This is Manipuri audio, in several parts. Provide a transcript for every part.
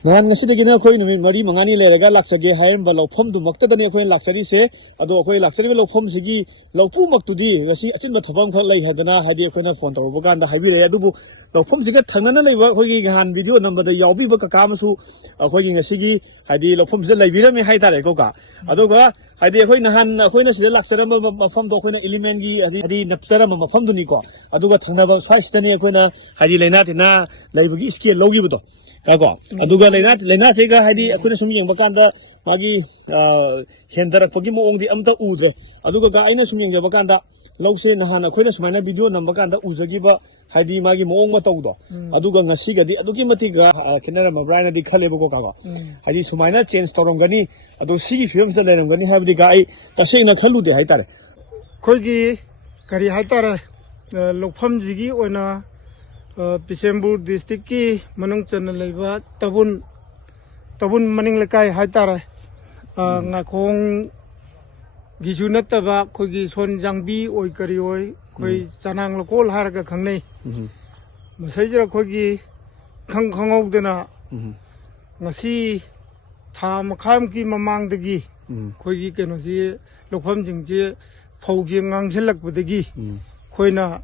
Nahan ngasidagina akhoi numit mari mangani leraga laksage hairamba Loupham dumaktadani akhoi laksari se ado akhoi laksari Loupham sigi Loupu maktudi ngasi achinba thapam khak lei hadana hadi akhona phone tawba kanda haibire adubu Loupham siga thangnana leiba akhoi gahan video number yawbi ba kakamasu akhoi ngasigi hadi Loupham se leibirame haitare ko ka aduga hadi akhoi nahan akhoi na sida laksarama mafam do akhoi na element gi hadi napsarama mafam duni ko aduga thangnaba size tani akhoi na hadi leina tina leibagi scale logi budo Kago, aduga lena sega hadi akuna sumi yang bakanda magi hendarak pagi mo ongdi amta udra aduga ga aina sumi yang bakanda lause nahan akuna sumaina video nambakanda uzagi ba hadi magi mo ong matawdo aduga ngasi gadi adugi matiga kenara mabrana di khale boko kago hadi sumaina change torongani adu sigi films da lerangani habdi ga ai tasena khalude haitare khoigi kari haitare Loupham jigi oina Bisembur district ki manung channel leba tabun maning lekai haitare ngakong gijunat ba khogi son jangbi oi kari oi khoi chanang lokol harga khangnei masajra khogi khangau dena ngasi tha makham ki mamang dagi khogi keno ji Loupham jingje phaugi ngangsilak budagi khoina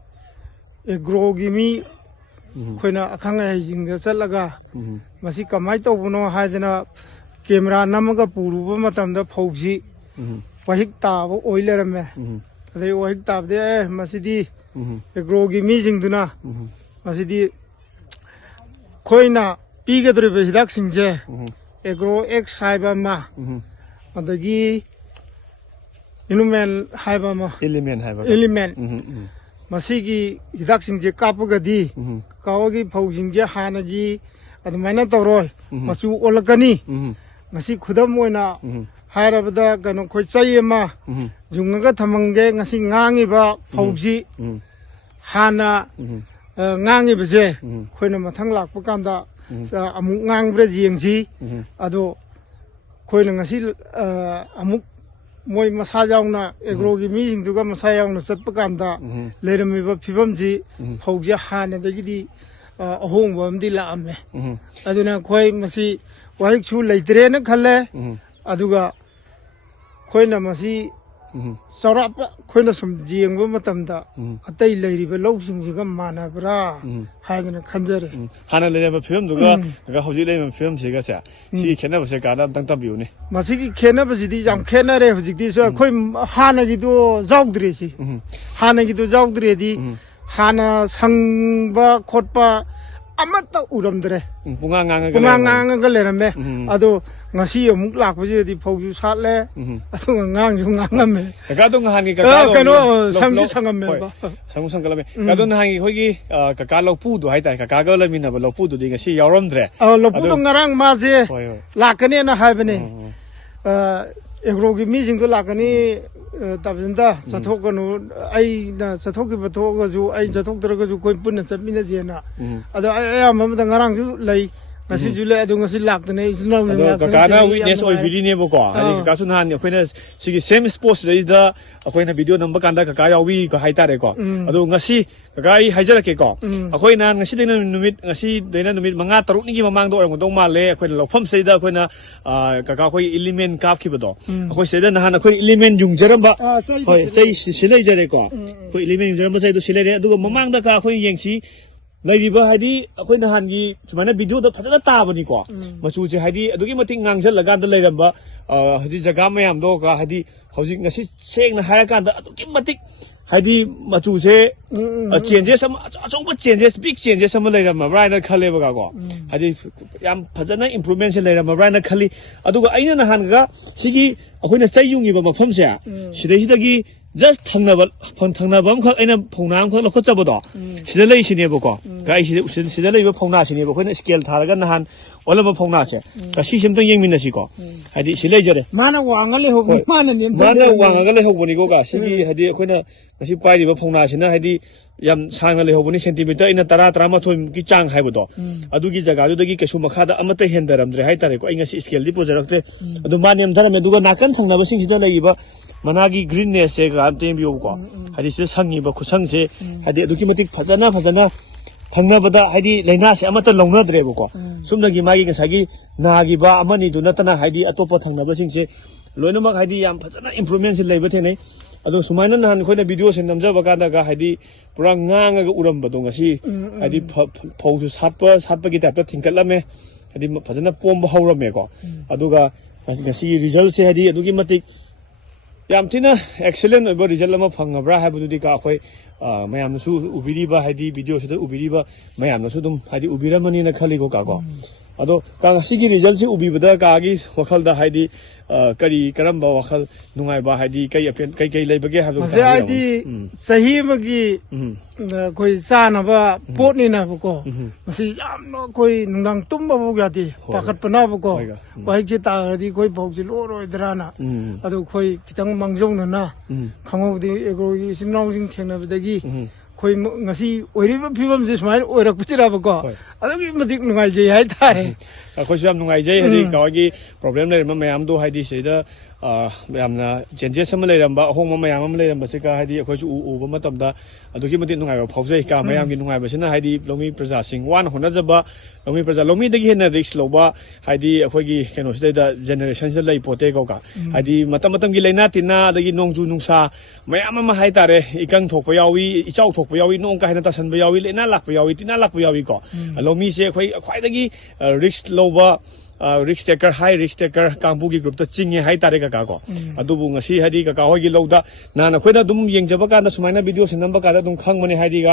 AGRO gi mi khoina akhang ai jingda chalaga masi kamai tawbuno hajana camera namaga puruba matamda phauji wahik taba oilerame adai wahik tabde masidi AGRO gi mi jingduna masidi khoina pigadribe hidak singje AcrossX haiba ma adagi element masigi hidak singje kapagadi kawagi phaujingje hanagi admaina tawroi masu olakani ngasi khudam oina hairabada kano khoi chayema jungaga thamangge ngasi ngangi ba phauji hana ngangi bje khoina mathang lakpa kanda amuk ngangbre jingsi ado khoina ngasi amuk moi masa jauna AGRO gi mi hinduga masa jauna satpa kanda leramiba phibamji phauji hana dagidi ahongba amdi la amme aduna khoi masi wahik chu leitre na khalle aduga khoina masi sarapa khoina sum jingba matamda atai leiriba lawsingjiga manabra haigana khanjare hana lereba film duga ga hoji lereba film siga sa si khena base ka dam tang tabiu ne masigi khena basidi jam khena re hojikti so khoi hana gi do jawdre si hana gi do jawdre di hana sangba khotpa amata uramdre punga ga lerame ado ngasi amuk lakpaje di phauju satle adu ngangju ngangame ka do ngani ka kano sangju sangamme ba sangalame ka do ngani hoigi ka lopu do haitai ka ga lamina ba lopu do di ngasi yawramdre lopu do ngarang ma je lakane na haibane AGRO gi mi jing do lakani tabinda sathokanu ai na sathokki bathoga ju ai sathokdra ju koi punna chamina jena ado ai amam da ngarang ju lei ngasi ju le ado ngasi laktane isna kakana witness oi bidi ne boko ani ka sun han khoina sigi same sports dei da khoina video number kanda ka yawi ka haitare ko ado ngasi ka ai haijara ke ko khoina ngasi deina numit ngasi deina numit manga taruk ni gi mamang do orang dong male khoina Loupham seida khoina ka khoi element kap ki bodo khoi seida na han khoi element jung jaram ba hoi sei silai jare ko khoi element jung jaram ba sei do silai re adu mamang da ka khoi yengsi Laiba hadi akhoi nahan gi sumana video da phajana tabani ko machu je hadi adugi mating ngangjal lagan da leiramba hadi jaga mayam do ka hadi hojik ngasi sengna harakan da adugi matik hadi machu je changes some changes big changes some leiramba right khale ba ko hadi yam phajana improvement se leiramba right khali aduga aina nahan ga sigi akhoi na chayungi ba mafam se sidai sidagi just thangnaba amkhak aina phongna amkhak lokho chabodo sida lei sinebo ko gai sida lei ba phongna sinebo khoina scale tharaga nahan olaba phongna se ka si simtang yengminnasi ko hadi silai jare mana wangale ho mana wangale ho boni ko ga sigi hadi khoina ngasi pairi ba phongna sina hadi yam sangale ho boni centimeter ina 10 13 ki chang haibodo adugi jaga dagi kesu makhada amata hendaramdre hai tare ko ai ngasi scale di pojarakte adu maniam dharame duga nakan thangnaba sing sida leiba managi greenness se ga amte biyo ko hadi se sangi ba khusang se hadi aduki matik phajana ꯊꯪꯅꯕꯗ ꯍꯥꯏꯗꯤ ꯂꯩꯅꯥꯁꯦ ꯑꯃꯠꯇ ꯂꯧꯅꯗ꯭ꯔꯦꯕꯀꯣ ꯁꯨꯝꯅꯒꯤ ꯃꯥꯒꯤ ꯉꯁꯥꯏꯒꯤ ꯅꯥꯒꯤꯕ ꯑꯃꯅꯤꯗꯨ ꯅꯠꯇꯅ ꯍꯥꯏꯗꯤ ꯑꯇꯣꯞꯄ ꯊꯪꯅꯕꯁꯤꯡꯁꯦ ꯂꯣꯏꯅꯃꯛ ꯍꯥꯏꯗꯤ ꯌꯥꯝ ꯐꯖꯅ ꯏꯝꯄ꯭ꯔꯨꯚꯃꯦꯟꯁꯦ ꯂꯩꯕ ꯊꯦꯡꯅꯩ ꯑꯗꯣ ꯁꯨꯃꯥꯏꯅ ꯅꯍꯥꯟ ꯑꯩꯈꯣꯏꯅ ꯚꯤꯗꯤꯑꯣꯁꯦ ꯅꯝꯖꯕ ꯀꯥꯟꯗꯒ ꯍꯥꯏꯗꯤ ꯄꯨꯔꯥ ꯉꯥꯡꯉꯒ ꯎꯔꯝꯕꯗꯣ ꯉꯁꯤ ꯍꯥꯏꯗꯤ ꯐꯧꯁꯨ ꯁꯥꯠꯄꯒꯤ ꯇꯥꯏꯞꯇ ꯊꯤꯡꯀꯠꯂꯝꯃꯦ ꯍꯥꯏꯗꯤ ꯐꯖꯅ ꯄꯣꯝꯕ ꯍꯧꯔꯝꯃꯦꯀꯣ ꯑꯗꯨꯒ ꯉꯁꯤꯒꯤ ꯔꯤꯖꯜꯁꯦ ꯍꯥꯏꯗꯤ ꯑꯗꯨꯛꯀꯤ ꯃꯇꯤꯛ ꯌꯥꯝ ꯊꯤꯅ ꯑꯦꯛꯁꯦꯂꯦꯟ ꯑꯣꯏꯕ ꯔꯤꯖꯜ ꯑꯃ ꯐꯪꯉꯕ꯭ꯔꯥ ꯍꯥꯏꯕꯗꯨꯗꯤ ꯑꯩꯈꯣꯏ ꯃꯌꯥꯝꯅꯁꯨ ꯎꯕꯤꯔꯤꯕ ꯍꯥꯏꯗꯤ ꯚꯤꯗꯤꯑꯣꯁꯤꯗ ꯎꯕꯤꯔꯤꯕ ꯃꯌꯥꯝꯅꯁꯨ ꯑꯗꯨꯝ ꯍꯥꯏꯗꯤ ꯎꯕꯤꯔꯝꯃꯅꯤꯅ ꯈꯜꯂꯤꯀꯣ ꯀꯣ ꯑꯗꯣ ꯉꯁꯤꯒꯤ ꯔꯤꯖꯜꯁꯤ ꯎꯕꯤꯕꯗ ꯀꯥꯒꯤ ꯋꯥꯈꯜꯗ ꯍꯥꯏꯗꯤ ꯀꯔꯝꯕ ꯋꯥꯈꯜ ꯅꯨꯡꯉꯥꯏꯕ ꯍꯥꯏꯗꯤ ꯀꯩ ꯂꯩꯕꯒꯦ ꯍꯥꯏꯕꯗꯨ ꯃꯁꯤ ꯍꯥꯏꯗꯤ ꯆꯍꯤ ꯑꯃꯒꯤ ꯑꯩꯈꯣꯏ ꯆꯥꯅꯕ ꯄꯣꯠꯅꯤꯅꯕꯀꯣ ꯃꯁꯤ ꯌꯥꯝꯅ ꯑꯩꯈꯣꯏ ꯅꯨꯡꯗꯥꯡ ꯇꯨꯝꯕ ꯐꯥꯎ ꯌꯥꯗꯦ ꯄꯥꯈꯠꯄꯅꯕꯀꯣ ꯋꯥꯍꯤꯛꯁꯦ ꯇꯥꯔꯗꯤ ꯑꯩꯈꯣꯏ ꯐꯧꯁꯦ ꯂꯣꯏꯔꯣꯏꯗ꯭ꯔꯥꯅ ꯑꯗꯨ ꯑꯩꯈꯣꯏ ꯈꯤꯇꯪ ꯃꯥꯡꯖꯧꯅꯅ ꯈꯪꯍꯧꯗꯦ ꯑꯦꯒ꯭ꯔꯣꯒꯤ ꯏꯆꯤꯟ ꯏꯅꯥꯎꯁꯤꯡ ꯊꯦꯡꯅꯕꯗꯒꯤ ꯑꯩꯈꯣꯏ ꯉꯁꯤ ꯑꯣꯏꯔꯤꯕ ꯐꯤꯕꯝꯁꯦ ꯁꯨꯃꯥꯏꯅ ꯑꯣꯏꯔꯛꯄꯁꯤꯔꯕꯀꯣ ꯑꯗꯨꯛꯀꯤ ꯃꯇꯤꯛ ꯅꯨꯡꯉꯥꯏꯖꯩ ꯍꯥꯏꯇꯥꯔꯦ ꯑꯩꯈꯣꯏꯁꯨ ꯌꯥꯝ ꯅꯨꯡꯉꯥꯏꯖꯩ ꯍꯥꯏꯗꯤ ꯀꯥꯋꯥꯒꯤ ꯄ꯭ꯔꯣꯕ꯭ꯂꯦꯝ ꯂꯩꯔꯝꯕ ꯃꯌꯥꯝꯗꯣ ꯍꯥꯏꯗꯤ ꯁꯤꯗ ꯌꯥꯝꯅ ꯆꯦꯟꯖꯦꯁ ꯑꯃ ꯂꯩꯔꯝꯕ ꯑꯍꯣꯡꯕ ꯃꯌꯥꯝ ꯑꯃ ꯂꯩꯔꯝꯕꯁꯤꯒ ꯍꯥꯏꯗꯤ ꯑꯩꯈꯣꯏꯁꯨ ꯎꯕ ꯃꯇꯝꯗ ꯑꯗꯨꯛꯀꯤ ꯃꯇꯤꯛ ꯅꯨꯡꯉꯥꯏꯕ ꯐꯥꯎꯖꯩ ꯃꯌꯥꯝꯒꯤ ꯅꯨꯡꯉꯥꯏꯕꯁꯤꯅ ꯍꯥꯏꯗꯤ ꯂꯧꯃꯤ ꯄ꯭ꯔꯖꯥꯁꯤꯡ ꯋꯥꯅ ꯍꯣꯠꯅꯖꯕ ꯂꯧꯃꯤꯗꯒꯤ ꯍꯦꯟꯅ ꯔꯤꯛꯁ ꯂꯧꯕ ꯍꯥꯏꯗꯤ ꯑꯩꯈꯣꯏꯒꯤ ꯀꯩꯅꯣꯁꯤꯗꯩꯗ ꯖꯦꯅꯦꯔꯦꯁꯟꯁꯤꯗ ꯂꯩ ꯄꯣꯠꯇꯦꯀꯣ ꯍꯥꯏꯗꯤ ꯃꯇꯝꯒꯤ ꯂꯩꯅꯥ ꯇꯤꯟꯅꯥ ꯑꯗꯒꯤ ꯅꯣꯡꯖꯨ ꯅꯨꯡꯁꯥ ꯃꯌꯥꯝ ꯑꯃ ꯍꯥꯏꯇꯥꯔꯦ ꯏꯀꯪ ꯊꯣꯛꯄ ꯌꯥꯎꯏ ꯏꯆꯥꯎ ꯊꯣꯛꯄ ꯌꯥꯎꯏ ꯅꯣꯡ ꯀꯥ ꯍꯦꯟꯅ ꯇꯥꯁꯟꯕ ꯌꯥꯎꯏ ꯂꯩꯅꯥ ꯂꯥꯛꯄ ꯌꯥꯎꯏ ꯇꯤꯟꯅꯥ ꯂꯥꯛꯄ ꯌꯥꯎꯏꯀꯣ ꯂꯧꯃꯤꯁꯦ ꯑꯩꯈꯣꯏ ꯈ꯭ꯋꯥꯏꯗꯒꯤ ꯔꯤꯛꯁ ꯂꯧꯕ ꯔꯤꯛꯁ ꯇꯦꯀꯔ ꯍꯥꯏ ꯔꯤꯛꯁ ꯇꯦꯀꯔ ꯀꯥꯡꯕꯨꯒꯤ ꯒ꯭ꯔꯨꯞꯇ ꯆꯤꯡꯉꯦ ꯍꯥꯏꯇꯥꯔꯦ ꯀꯣ ꯑꯗꯨꯕꯨ ꯉꯁꯤ ꯍꯥꯏꯗꯤ ꯍꯣꯏꯒꯤ ꯂꯧꯗ ꯅꯍꯥꯟ ꯑꯩꯈꯣꯏꯅ ꯑꯗꯨꯝ ꯌꯦꯡꯖꯕ ꯀꯥꯟꯗ ꯁꯨꯃꯥꯏꯅ ꯚꯤꯗꯤꯑꯣꯁꯤ ꯅꯝꯕ ꯀꯥꯟꯗ ꯑꯗꯨꯝ ꯈꯪꯕꯅꯤ ꯍꯥꯏꯗꯤ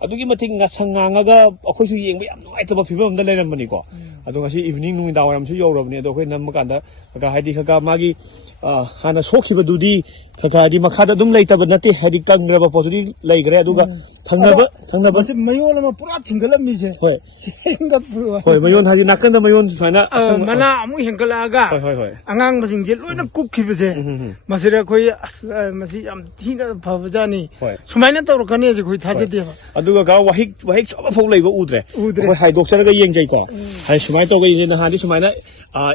ꯑꯗꯨꯛꯀꯤ ꯃꯇꯤꯛ ꯉꯁꯪ ꯉꯥꯡꯉꯒ ꯑꯩꯈꯣꯏꯁꯨ ꯌꯦꯡꯕ ꯌꯥꯝ ꯅꯨꯡꯉꯥꯏꯇꯕ ꯐꯤꯕꯝ ꯑꯃꯗ ꯂꯩꯔꯝꯕꯅꯤꯀꯣ ꯑꯗꯣ ꯉꯁꯤ ꯏꯚꯤꯅꯤꯡ ꯅꯨꯃꯤꯗꯥꯡ ꯋꯥꯏꯔꯝꯁꯨ ꯌꯧꯔꯕꯅꯤ ꯑꯗꯣ ꯑꯩꯈꯣꯏ ꯅꯝꯕ ꯀꯥꯟꯗ ꯍꯥꯏꯗꯤ ꯃꯥꯒꯤ ꯍꯥꯟꯅ ꯁꯣꯛꯈꯤꯕꯗꯨꯗꯤ ꯍꯥꯏꯗꯤ ꯃꯈꯥꯗ ꯑꯗꯨꯝ ꯂꯩꯇꯕ ꯅꯠꯇꯦ ꯍꯥꯏꯗꯤ ꯀꯪꯈ꯭ꯔꯕ ꯄꯣꯠꯇꯨꯗꯤ ꯂꯩꯈ꯭ꯔꯦ ꯑꯗꯨꯒ ꯊꯪꯅꯕ ꯃꯁꯤ ꯃꯌꯣꯟ ꯑꯃ ꯄꯨꯔꯥ ꯊꯤꯡꯒꯠꯂꯝꯃꯤꯁꯦ ꯍꯣꯏ ꯍꯣꯏ ꯃꯌꯣꯟ ꯍꯥꯏꯗꯤ ꯅꯥꯀꯟꯗ ꯃꯌꯣꯟ ꯁꯨꯃꯥꯏꯅ ꯃꯅꯥ ꯑꯃꯨꯛ ꯍꯦꯟꯒꯠꯂꯛꯑꯒ ꯑꯉꯥꯡꯕꯁꯤꯡꯁꯦ ꯂꯣꯏꯅ ꯀꯨꯞꯈꯤꯕꯁꯦ ꯃꯁꯤꯗ ꯑꯩꯈꯣꯏ ꯃꯁꯤ ꯌꯥꯝ ꯊꯤꯅ ꯐꯕꯖꯥꯠꯅꯤ ꯁꯨꯃꯥꯏꯅ ꯇꯧꯔꯛꯀꯅꯤꯁꯦ ꯑꯩꯈꯣꯏ ꯊꯥꯖꯗꯦꯕ ꯑꯗꯨꯒ ꯋꯥꯍꯤꯛ ꯆꯥꯎꯕ ꯐꯧ ꯂꯩꯕ ꯎꯗ꯭ꯔꯦ ꯑꯩꯈꯣꯏ ꯍꯥꯏꯗꯣꯛꯆꯔꯒ ꯌꯦꯡꯖꯩꯀꯣ ꯍꯥꯏꯗꯤ ꯁꯨꯃꯥꯏꯅ ꯇꯧꯒ ꯌꯦꯡꯖꯩ ꯅꯍꯥꯟꯗꯤ ꯁꯨꯃꯥꯏꯅ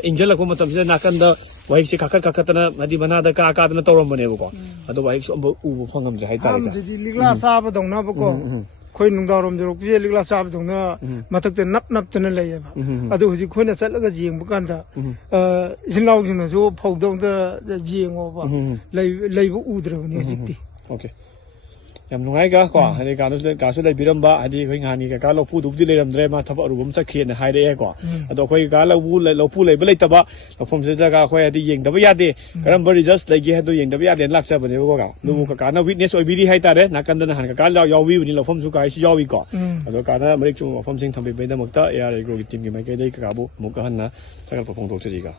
ꯏꯟꯖꯜꯂꯛꯄ ꯃꯇꯝꯁꯤꯗ ꯅꯥꯀꯟꯗ ꯋꯥꯍꯤꯛꯁꯦ ꯀꯥꯈꯠꯇꯅ ꯍꯥꯏꯗꯤ ꯃꯅꯥꯗ ꯀꯥꯗꯅ ꯇꯧꯔꯝꯕꯅꯦꯕꯀꯣ ꯑꯗꯣ ꯋꯥꯍꯤꯛꯁꯨ ꯑꯃꯐꯥꯎ ꯎꯕ ꯐꯪꯉꯝꯗ꯭ꯔꯦ ꯍꯥꯏꯇꯥꯔꯦ ꯂꯤꯛꯂꯥ ꯆꯥꯕꯗꯧꯅꯕꯀꯣ ꯑꯩꯈꯣꯏ ꯅꯨꯡꯗꯥꯡꯔꯣꯝ ꯌꯧꯔꯛꯄꯁꯦ ꯂꯤꯛꯂꯥ ꯆꯥꯕꯗꯧꯅ ꯃꯊꯛꯇ ꯅꯞꯇꯅ ꯂꯩꯌꯦꯕ ꯑꯗꯨ ꯍꯧꯖꯤꯛ ꯑꯩꯈꯣꯏꯅ ꯆꯠꯂꯒ ꯌꯦꯡꯕ ꯀꯥꯟꯗ ꯏꯆꯤꯟ ꯏꯅꯥꯎꯁꯤꯡꯅꯁꯨ ꯐꯧꯗꯧꯗ ꯌꯦꯡꯉꯣꯕ ꯂꯩꯕ ꯎꯗ꯭ꯔꯕꯅꯤ ꯍꯧꯖꯤꯛꯇꯤ ꯌꯥꯝ ꯅꯨꯡꯉꯥꯏ ꯀꯣ ꯍꯥꯏꯗꯤ ꯀꯥꯁꯨ ꯂꯩꯕꯤꯔꯝꯕ ꯍꯥꯏꯗꯤ ꯑꯩꯈꯣꯏ ꯅꯍꯥꯟꯒꯤ ꯀꯀꯥ ꯂꯧꯄꯨꯗꯨꯕꯨꯗꯤ ꯂꯩꯔꯝꯗ꯭ꯔꯦ ꯃꯥ ꯊꯕꯛ ꯑꯔꯨꯕ ꯑꯃ ꯆꯠꯈꯤꯅ ꯍꯥꯏꯔꯛꯑꯦꯀꯣ ꯑꯗꯣ ꯑꯩꯈꯣꯏ ꯀꯀꯥ ꯂꯧꯄꯨ ꯂꯩꯕ ꯂꯩꯇꯕ ꯃꯐꯝꯁꯤꯗ ꯑꯩꯈꯣꯏ ꯍꯥꯏꯗꯤ ꯌꯦꯡꯗꯕ ꯌꯥꯗꯦ ꯀꯔꯝꯕ ꯔꯤꯖꯜꯠ ꯂꯩꯒꯦ ꯍꯥꯏꯕꯗꯣ ꯌꯦꯡꯗꯕ ꯌꯥꯗꯦꯅ ꯂꯥꯛꯆꯕꯅꯦꯕꯀꯣ ꯑꯗꯨꯕꯨ ꯀꯀꯥꯅ ꯋꯤꯠꯅꯦꯁ ꯑꯣꯏꯕꯤꯔꯤ ꯍꯥꯏꯇꯥꯔꯦ ꯅꯥꯀꯟꯗ ꯅꯍꯥꯟ ꯀꯀꯥ ꯌꯥꯎꯕꯤꯕꯅꯤ ꯂꯧꯐꯝꯁꯨ ꯀꯀꯥꯁꯨ ꯌꯥꯎꯏꯀꯣ ꯑꯗꯣ ꯀꯀꯥꯅ ꯃꯔꯤꯛ ꯆꯨꯝꯕ ꯃꯐꯝꯁꯤꯡ ꯊꯝꯕꯤꯕꯒꯤꯗꯃꯛꯇ AGRO ꯇꯤꯝꯒꯤ ꯃꯥꯏꯀꯩꯗꯒꯤ ꯀꯀꯥꯕꯨ ꯑꯃꯨꯛꯀ ꯍꯟꯅ ꯊꯥꯒꯠꯄ ꯐꯣꯡꯗꯣꯛꯆꯔꯤꯀꯣ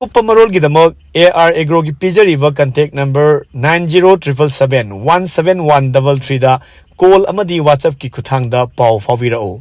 ꯑꯀꯨꯞꯄ ꯃꯔꯣꯜꯒꯤꯗꯃꯛ AGROꯒꯤ ꯄꯤꯖꯔꯤꯕ ꯀꯟꯇꯦꯛ ꯅꯝꯕꯔ 9077717133ꯗ ꯀꯣꯜ ꯑꯃꯗꯤ WhatsAppꯀꯤ ꯈꯨꯠꯊꯥꯡꯗ ꯄꯥꯎ ꯐꯥꯎꯕꯤꯔꯛꯎ